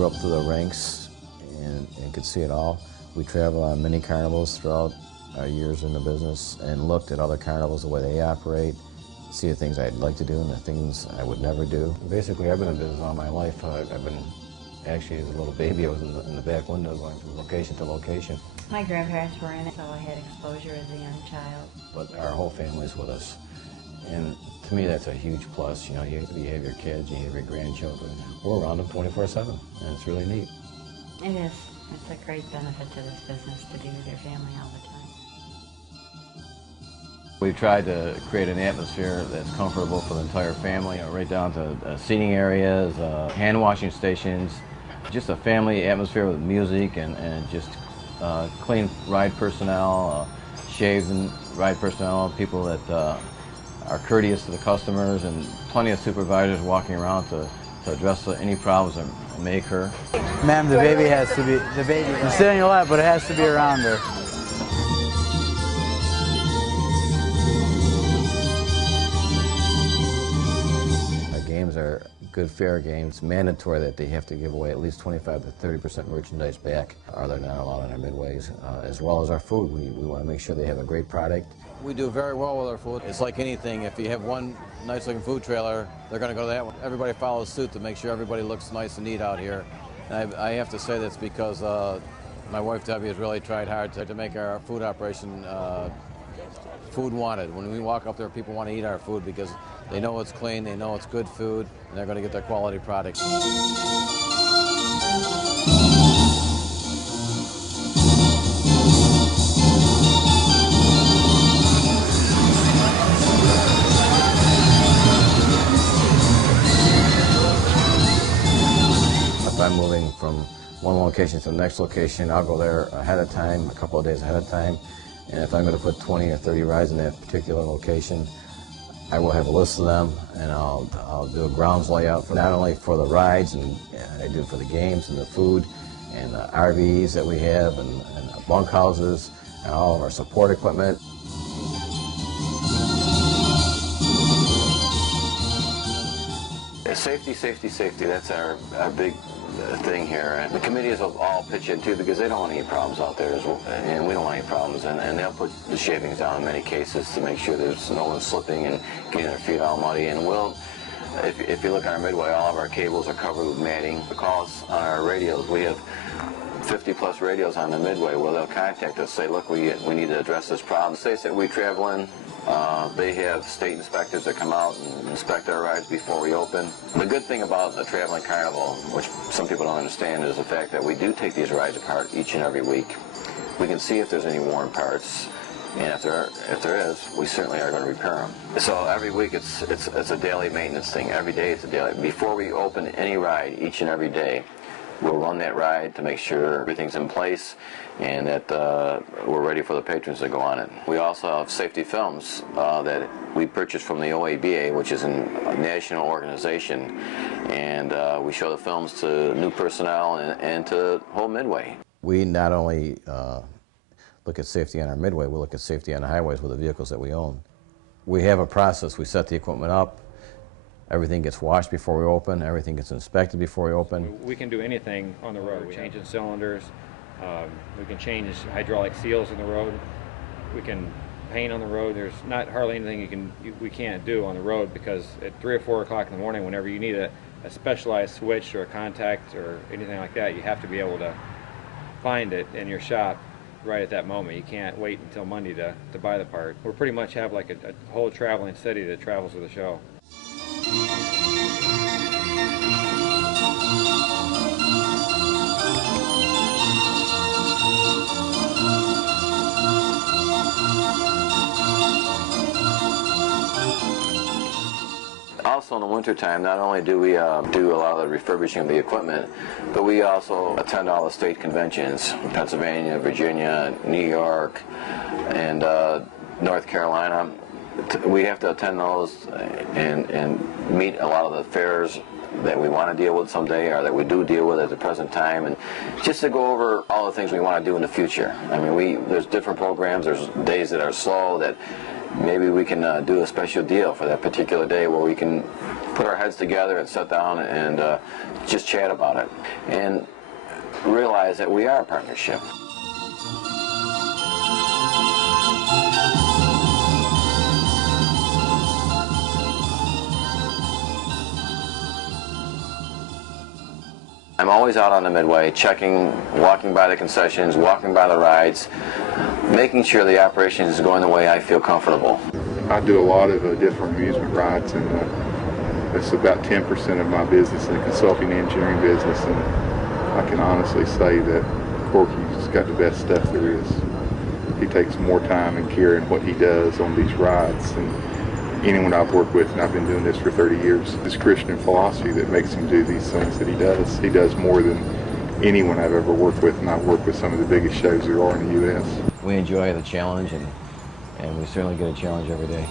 grew up through the ranks and could see it all. We traveled on many carnivals throughout our years in the business and looked at other carnivals, the way they operate, see the things I'd like to do and the things I would never do. Basically, I've been in business all my life. I've been, actually, as a little baby, I was in the back window going from location to location. My grandparents were in it, so I had exposure as a young child. But our whole family's with us. And to me, that's a huge plus. You know, you have your kids, you have your grandchildren. We're around them 24/7, and it's really neat. It is. It's a great benefit to this business to be with your family all the time. We've tried to create an atmosphere that's comfortable for the entire family, right down to seating areas, hand washing stations, just a family atmosphere with music and just clean ride personnel, shaven ride personnel, people that are courteous to the customers, and plenty of supervisors walking around to address any problems that may occur. Ma'am, the baby has to be, you're sitting in your lap, but it has to be around her. Our games are good, fair games. It's mandatory that they have to give away at least 25 to 30% merchandise back, or they're not allowed on our midways, as well as our food. We want to make sure they have a great product. We do very well with our food. It's like anything. If you have one nice-looking food trailer, they're going to go to that one. Everybody follows suit to make sure everybody looks nice and neat out here. And I have to say that's because my wife Debbie has really tried hard to make our food operation food wanted. When we walk up there, people want to eat our food because they know it's clean, they know it's good food, and they're going to get their quality product. If I'm moving from one location to the next location, I'll go there ahead of time, a couple of days ahead of time. And if I'm going to put 20 or 30 rides in that particular location, I will have a list of them, and I'll do a grounds layout for not only for the rides, and I do for the games and the food and the RVs that we have and bunkhouses and all of our support equipment. Safety, safety, safety, that's our big thing here. And the committees will all pitch in too because they don't want any problems out there as well, and we don't want any problems. And they'll put the shavings down in many cases to make sure there's no one slipping and getting their feet all muddy. And we'll, if you look on our midway, all of our cables are covered with matting. The calls on our radios, we have 50+ radios on the midway where they'll contact us, say, look, we need to address this problem. States that we travel in, they have state inspectors that come out and inspect our rides before we open. The good thing about the traveling carnival, which some people don't understand, is the fact that we do take these rides apart each and every week. We can see if there's any worn parts, and if there is, we certainly are going to repair them. So every week it's a daily maintenance thing. Every day it's a daily. Before we open any ride, each and every day, we'll run that ride to make sure everything's in place and that we're ready for the patrons to go on it. We also have safety films that we purchased from the OABA, which is a national organization, and we show the films to new personnel and to whole Midway. We not only look at safety on our midway, we look at safety on the highways with the vehicles that we own. We have a process. We set the equipment up. Everything gets washed before we open. Everything gets inspected before we open. We can do anything on the road, changing cylinders. We can change hydraulic seals in the road. We can paint on the road. There's not hardly anything we can't do on the road, because at 3 or 4 o'clock in the morning, whenever you need a specialized switch or a contact or anything like that, you have to be able to find it in your shop right at that moment. You can't wait until Monday to buy the part. We pretty much have like a whole traveling city that travels with the show. Also in the wintertime, not only do we do a lot of the refurbishing of the equipment, but we also attend all the state conventions in Pennsylvania, Virginia, New York, and North Carolina. We have to attend those and meet a lot of the fairs that we want to deal with someday, or that we do deal with at the present time, and just to go over all the things we want to do in the future. I mean, there's different programs. There's days that are slow, that maybe we can do a special deal for that particular day where we can put our heads together and sit down and just chat about it and realize that we are a partnership. I'm always out on the Midway, checking, walking by the concessions, walking by the rides, making sure the operation is going the way I feel comfortable. I do a lot of different amusement rides, and it's about 10% of my business in the consulting engineering business, and I can honestly say that Corky's got the best stuff there is. He takes more time and care in what he does on these rides than anyone I've worked with, and I've been doing this for 30 years. It's Christian philosophy that makes him do these things that he does. He does more than anyone I've ever worked with, and I've worked with some of the biggest shows there are in the U.S. We enjoy the challenge, and we certainly get a challenge every day.